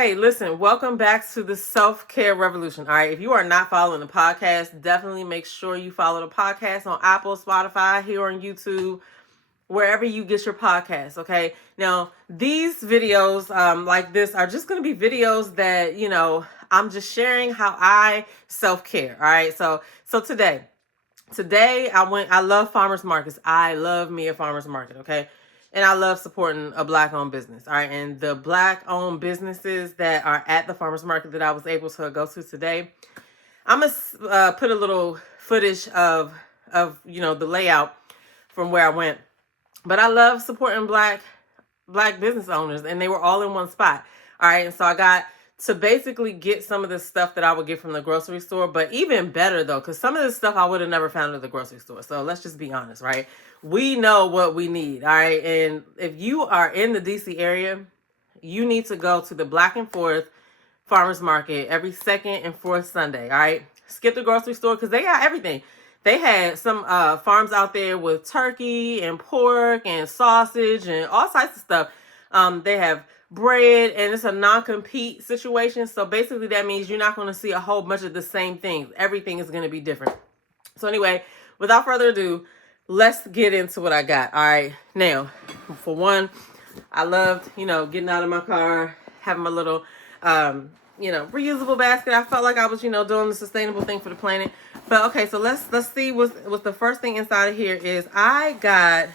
Hey, listen, welcome back to the Self-Care Revolution. All right, if you are not following the podcast, definitely make sure you follow the podcast on Apple, Spotify, here on YouTube, wherever you get your podcasts. Okay, now these videos like this are just going to be videos that I'm just sharing how I self-care. All right, so today I love farmers markets. I love me a farmers market. Okay, and I love supporting a black owned business. All right, and the black owned businesses that are at the farmers market that I was able to go to today, I'm gonna put a little footage of the layout from where I went. But I love supporting black business owners, and they were all in one spot. All right, and so I got to basically get some of the stuff that I would get from the grocery store, but even better though, because some of this stuff I would have never found at the grocery store. So let's just be honest, right? We know what we need, all right? And if you are in the DC area, you need to go to the Black and Forth Farmers Market every second and fourth Sunday, all right? Skip the grocery store because they got everything. They had some farms out there with turkey and pork and sausage and all types of stuff. They have bread, and it's a non-compete situation. So basically that means you're not going to see a whole bunch of the same things. Everything is going to be different. So anyway, without further ado, let's get into what I got. All right. Now, for one, I loved, getting out of my car, having my little, reusable basket. I felt like I was, doing the sustainable thing for the planet. But okay, so let's see what's the first thing inside of here is I got,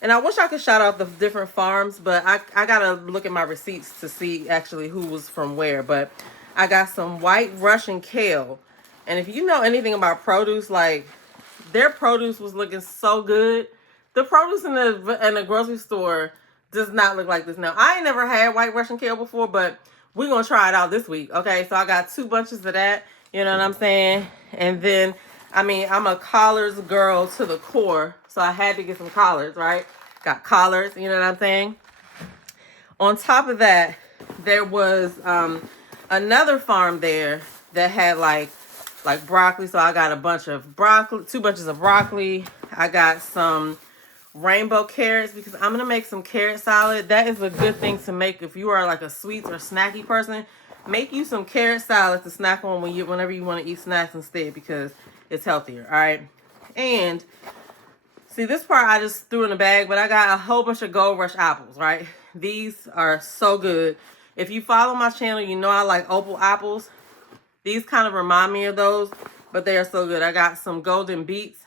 and I wish I could shout out the different farms, but I gotta look at my receipts to see actually who was from where. But I got some white Russian kale, and if you know anything about produce, like their produce was looking so good. The produce in the grocery store does not look like this. Now I ain't never had white Russian kale before, but we're gonna try it out this week. Okay, so I got 2 bunches of that. You know what I'm saying? And then, I'm a collards girl to the core, so I had to get some collards, right? Got collards, you know what I'm saying? On top of that, there was another farm there that had like broccoli, so I got a bunch of broccoli, 2 bunches of broccoli. I got some rainbow carrots because I'm gonna make some carrot salad. That is a good thing to make if you are like a sweets or snacky person. Make you some carrot salad to snack on whenever you want to eat snacks instead, because it's healthier. All right. And see, this part I just threw in the bag, but I got a whole bunch of Gold Rush apples, right? These are so good. If you follow my channel, you know I like opal apples. These kind of remind me of those, but they are so good. I got some golden beets.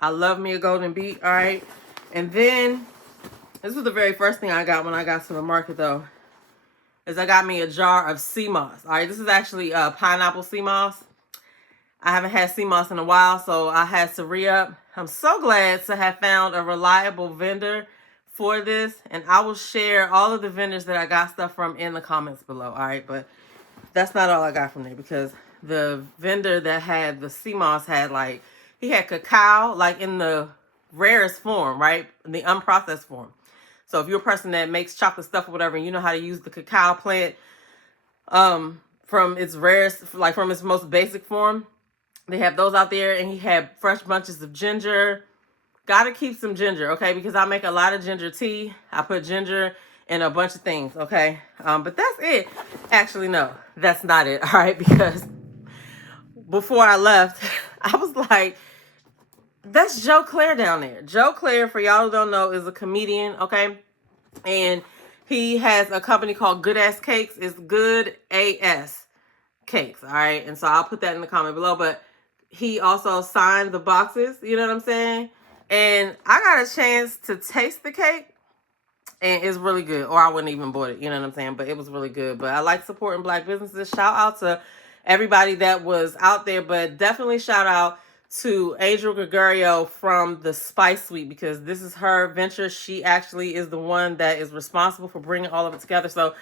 I love me a golden beet, all right? And then, this was the very first thing I got when I got to the market, though, is I got me a jar of sea moss. All right, this is actually pineapple sea moss. I haven't had sea moss in a while, so I had to re-up. I'm so glad to have found a reliable vendor for this, and I will share all of the vendors that I got stuff from in the comments below. All right, but that's not all I got from there, because the vendor that had the sea moss had he had cacao in the rarest form, right? The unprocessed form. So if you're a person that makes chocolate stuff or whatever, and you know how to use the cacao plant from its rarest, from its most basic form, they have those out there. And he had fresh bunches of ginger. Gotta keep some ginger, okay? Because I make a lot of ginger tea. I put ginger in a bunch of things, okay? But that's it. Actually, no, that's not it, all right? Because before I left, I was like, that's Joe Claire down there. Joe Claire, for y'all who don't know, is a comedian, okay? And he has a company called Good Ass Cakes. It's Good AS Cakes, all right? And so I'll put that in the comment below. But he also signed the boxes, you know what I'm saying? And I got a chance to taste the cake, and it's really good. Or I wouldn't even bought it, you know what I'm saying? But it was really good. But I like supporting black businesses. Shout out to everybody that was out there, but definitely shout out to Angel Gregorio from the Spice Suite, because this is her venture. She actually is the one that is responsible for bringing all of it together. So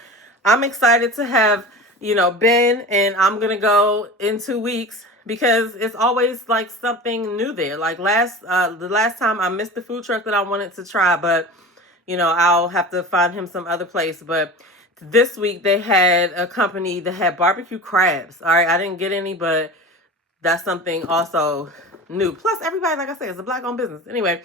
I'm excited to have, been, and I'm going to go in 2 weeks, because it's always something new there. The last time I missed the food truck that I wanted to try, but I'll have to find him some other place. But this week they had a company that had barbecue crabs. All right, I didn't get any, but that's something also new. Plus, everybody, like I said, is a black-owned business. Anyway,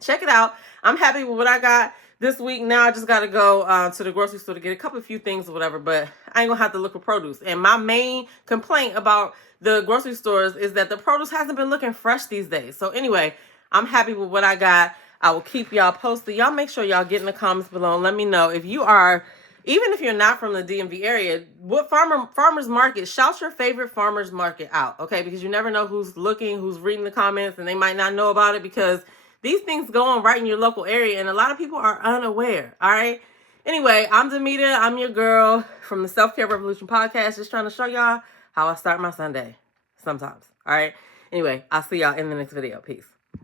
check it out. I'm happy with what I got. this week now I just got to go to the grocery store to get a few things or whatever, but I ain't gonna have to look for produce. And my main complaint about the grocery stores is that the produce hasn't been looking fresh these days. So anyway, I'm happy with what I got. I will keep y'all posted. Y'all make sure y'all get in the comments below and let me know if you are, even if you're not from the DMV area, what farmers market, shout your favorite farmers market out, okay? Because you never know who's looking, who's reading the comments, and they might not know about it because these things go on right in your local area, and a lot of people are unaware, all right? Anyway, I'm Demita. I'm your girl from the Self-Care Revolution podcast, just trying to show y'all how I start my Sunday sometimes, all right? Anyway, I'll see y'all in the next video. Peace.